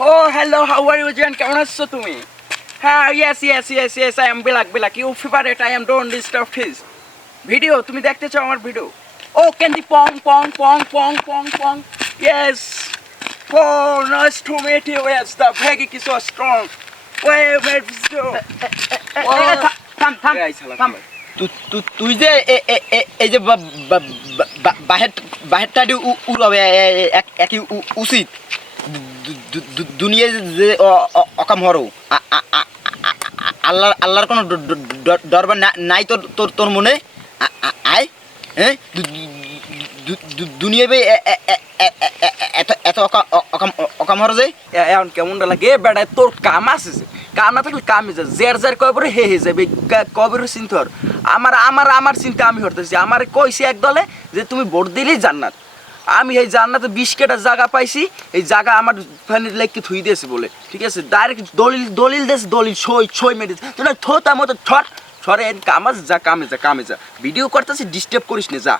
O hello how are you John কেমন আছো তুমি? হ্যাঁ yes yes yes yes I am black black you favourite I am don't disturb his video তুমি দেখতে চাও আমার video O candy pong pong pong pong pong pong yes nice to meet you. Yes, the Peggy is so strong. Wait, wait, so. থাম তুই যে এই যে বাহের বাহেরটা উড়াবে একই উচিত। দু- দু- দু- দুনিয়ায় যে অকাম হরো। আ- আ- আ- আ- আ- আল্লাহর কোনো ডরবার নাই তোর তোর তোর মনে? আয়। হ্যাঁ? দু- দু- দু- দু- দুনিয়ায় বে এত এত অকা- অকাম অকাম হরো যে? এখন কেমন লাগে? বেড়ায় তোর কাম আছে। কাম না থাকলে কামে যা জের জের কবে হে হে যাবে। কবে চিন্তা আমার আমার আমার চিন্তা আমি হরতেছি। আমার কইছে এক দলে যে, তুমি ভোট দিলেই জান্নাত। আমি এই জান্নাতে বিশ কেটার জায়গা পাইছি, এই জায়গা আমার ফ্যানের লেগকে থুই দিয়েছে বলে। ঠিক আছে? ডাইরেক্ট দলিল দলিল দেশ দলিল সই সই মেরে দিয়েছে। তোরা থোতা মতো ছট ছড়ে কামাজ যা কামে যা কামে যা। ভিডিও করতেছি ডিস্টার্ব করিস না, যা।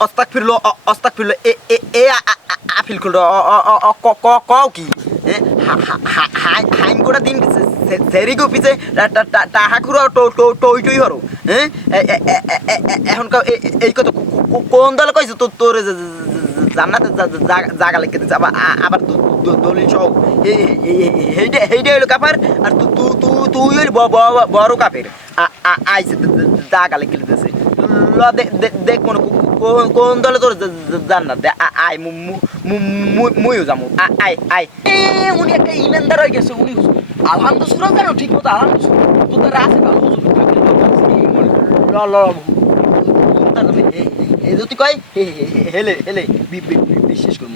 অস্তাক ফিরলো অস্তাক ফিরলো এ এ এ, আ- আ- আ- করল। কও কি? হাইম গোটা দিন সেরি গো পিছে টাহা খুড়ো টই টই হরো। হ্যাঁ এখনকার এই কথা কোন দলে কইছে তোর তোর জান্নাতে জাগা লিখে দিচ্ছে আবার আবার দলিল সহ হেইটা হেইটা হইল কাফার আর তু তু তু তুই হইল বড় কাফের আ- আ- আইছে জাগা লিখে দিতেছে দেখ মনে কোন- দলে তোর জান্নাত দে আ- আয় মু- মু- মু- মু- মুইও যামু আ- আয় আয় এ উনি একটা ইমানদার হয়ে গেছে উনি আলহামদুলিল্লাহ জানো ঠিক মতো আলহামদুলিল্লাহ তোদের আছে ভালো হুজুর থাকলে তো এই মনে ল ল এই যদি কয় হে- হে- হে- হেলে হেলে বিশ্বাস করব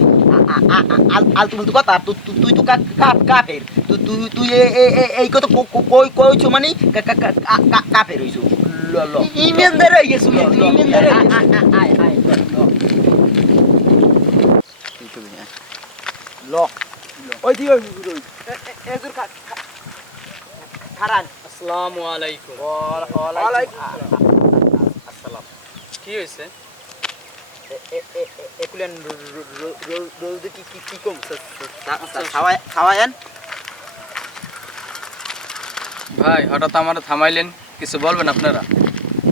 আলতু ফালতু কথা তুই তো কা- কা- কাফের তুই তুই তুই এ- এ- এ- এই কথা ক- ক- কই কইছো মানে কা- কা- কা- কা- কা- কাফের হইছো ল ল ইমানদার হয়ে গেছে উনি, ল, ওই দিকে ওই খারান আসসালামু আলাইকুম। আসসালাম। কি হয়েছে? একুলেন রোজ কি কি কি কম? খাওয়ায়েন। ভাই হঠাৎ আমার থামাইলেন কিছু বলবেন আপনারা?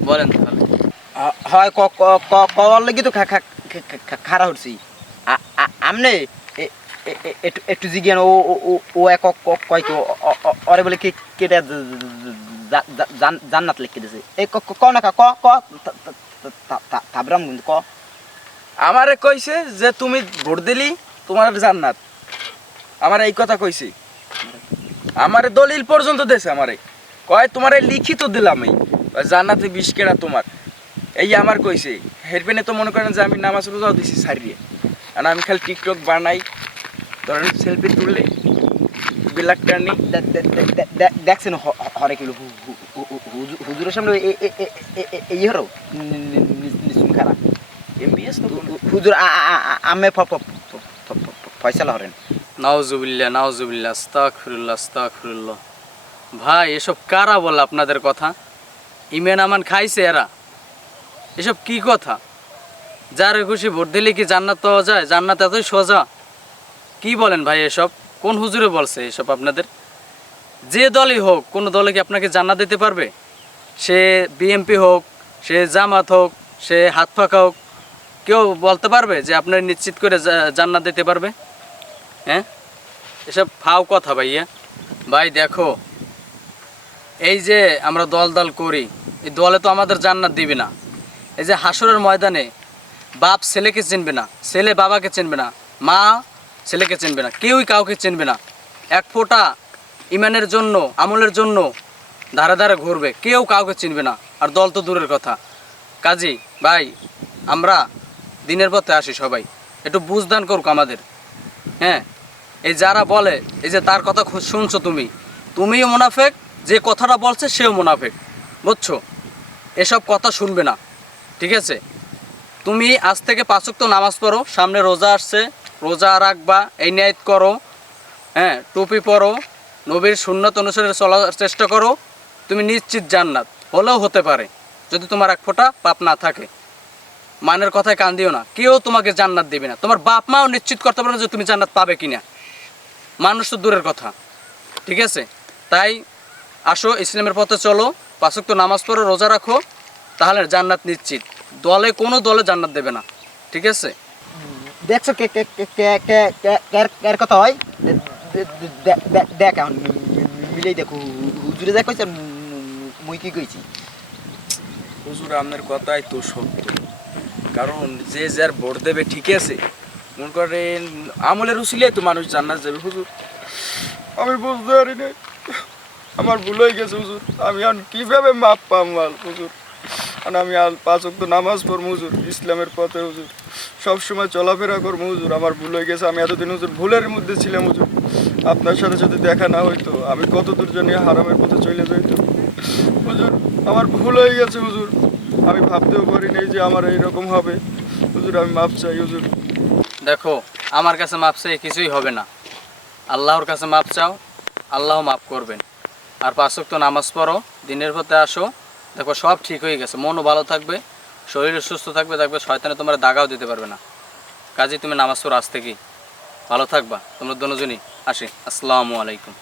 বলেন তাহলে। হয় ক ক ক কওয়ার লাগি তো খা খা খা- খা- হচ্ছি আমনে একটু জিজ্ঞান ও ও- ও এক কয় কি ওরে বলে কি কেটে জান্নাত লিখে দিছে। এই ক না কা ক তাবরাম কিন্তু ক। আমারে কইছে যে তুমি ভোট দিলি, তোমার জান্নাত। আমার এই কথা কইছি। আমারে দলিল পর্যন্ত দেছে আমারে। কয়, তোমারে লিখিত দিলাম এই। জান্নাতে বিশ কেডা তোমার। এই আমার কইছে হেরপেনে তো মনে করেন যে আমি নামাজ রোজাও দিছি সারিয়ে। আর আমি খালি টিকটক বানাই। ধরেন সেলফি তুললে। টার্নি দে- দেখছেন হরে কিলো হুজুরের সামনে এই হরো খারাপ এমবিএস হুজুর আমে ফয়সালা হরেন নাওজুবিল্লাহ নাওজুবিল্লাহ আস্তাগফিরুল্লাহ আস্তাগফিরুল্লাহ ভাই এসব কারা বলে আপনাদের কথা ইমেন আমান খাইছে এরা এসব কি কথা যার খুশি ভোট দিলে কি জান্নাত পাওয়া যায় জান্নাত এতই সোজা কি বলেন ভাই এসব কোন হুজুরে বলছে এসব আপনাদের? যে দলই হোক, কোনো দলে কি আপনাকে জান্নাত দিতে পারবে? সে বিএমপি হোক, সে জামাত হোক, সে হাত ফাঁকা হোক, কেউ বলতে পারবে যে আপনার নিশ্চিত করে জান্নাত দিতে পারবে? হ্যাঁ? এসব ফাও কথা ভাইয়া। ভাই দেখো, এই যে আমরা দল দল করি, এই দলে তো আমাদের জান্নাত দিবে না। এই যে হাসরের ময়দানে বাপ ছেলেকে চিনবে না, ছেলে বাবাকে চিনবে না, মা ছেলেকে চিনবে না, কেউই কাউকে চিনবে না। এক ফোঁটা ইমানের জন্য, আমলের জন্য ধারে ধারে ঘুরবে, কেউ কাউকে চিনবে না। আর দল তো দূরের কথা। কাজী, ভাই, আমরা দিনের পথে আসি সবাই। একটু বুঝদান করুক আমাদের। হ্যাঁ এই যারা বলে, এই যে তার কথা শুনছো তুমি, তুমিও মুনাফেক, যে কথাটা বলছে সেও মুনাফেক। বুঝছ? এসব কথা শুনবে না। ঠিক আছে? তুমি আজ থেকে পাঁচক্ত নামাজ পড়ো, সামনে রোজা আসছে। রোজা রাখবা এই ন্যায় করো হ্যাঁ টুপি পরো, নবীর সুন্নত অনুসারে চলার চেষ্টা করো, তুমি নিশ্চিত জান্নাত। হলেও হতে পারে, যদি তোমার এক ফোঁটা পাপ না থাকে। মানের কথায় কান দিও না, কেউ তোমাকে জান্নাত দেবে না। তোমার বাপ মাও নিশ্চিত করতে পারে না যে তুমি জান্নাত পাবে কি না মানুষ তো দূরের কথা, ঠিক আছে? তাই আসো, ইসলামের পথে চলো পাঁচক তো নামাজ পড়ো রোজা রাখো, তাহলে জান্নাত নিশ্চিত। দলে কোনো দলে জান্নাত দেবে না, ঠিক আছে? দেখছ কে কে কে কে কে কথা হয়? দেখ এখন মিলেই দেখো। হুজুরে যা কইছে মুই কি কইছি? হুজুর আপনার কথাই তো সত্য। কারণ যে যার ভোট দেবে ঠিক আছে। মনে করেন আমলের উচিলে তো মানুষ জান্নাত যাবে হুজুর। আমি বুঝতে পারি না আমার ভুল হয়ে গেছে হুজুর। আমি আর কীভাবে মাপ পাম হুজুর? আর আমি আল পাঁচ ওয়াক্ত নামাজ পড়ব হুজুর ইসলামের পথে হুজুর। সবসময় চলাফেরা করব, হুজুর। আমার ভুল হয়ে গেছে, আমি এতদিন হুজুর ভুলের মধ্যে ছিলাম, হুজুর। আপনার সাথে যদি দেখা না হইতো, আমি কত দূর জানি হারামের পথে চলে যাইতো হুজুর, আমার ভুল হয়ে গেছে, হুজুর। আমি ভাবতেও পারি নাই যে আমার এইরকম হবে। হুজুর, আমি মাপ চাই, হুজুর। দেখো, আমার কাছে মাপ চাই কিছুই হবে না। আল্লাহর কাছে মাপ চাও আল্লাহ মাপ করবেন। আর পাঁচক তো নামাজ পড়ো, দিনের পথে আসো। দেখো, সব ঠিক হয়ে গেছে, মনও ভালো থাকবে। শরীর সুস্থ থাকবে থাকবে শয়তানে তোমার দাগাও দিতে পারবে না। কাজে, তুমি নামাজ পড়ো আজ থেকেই। ভালো থাকবা। তোমরা দুজনই আসি। আসসালামু আলাইকুম।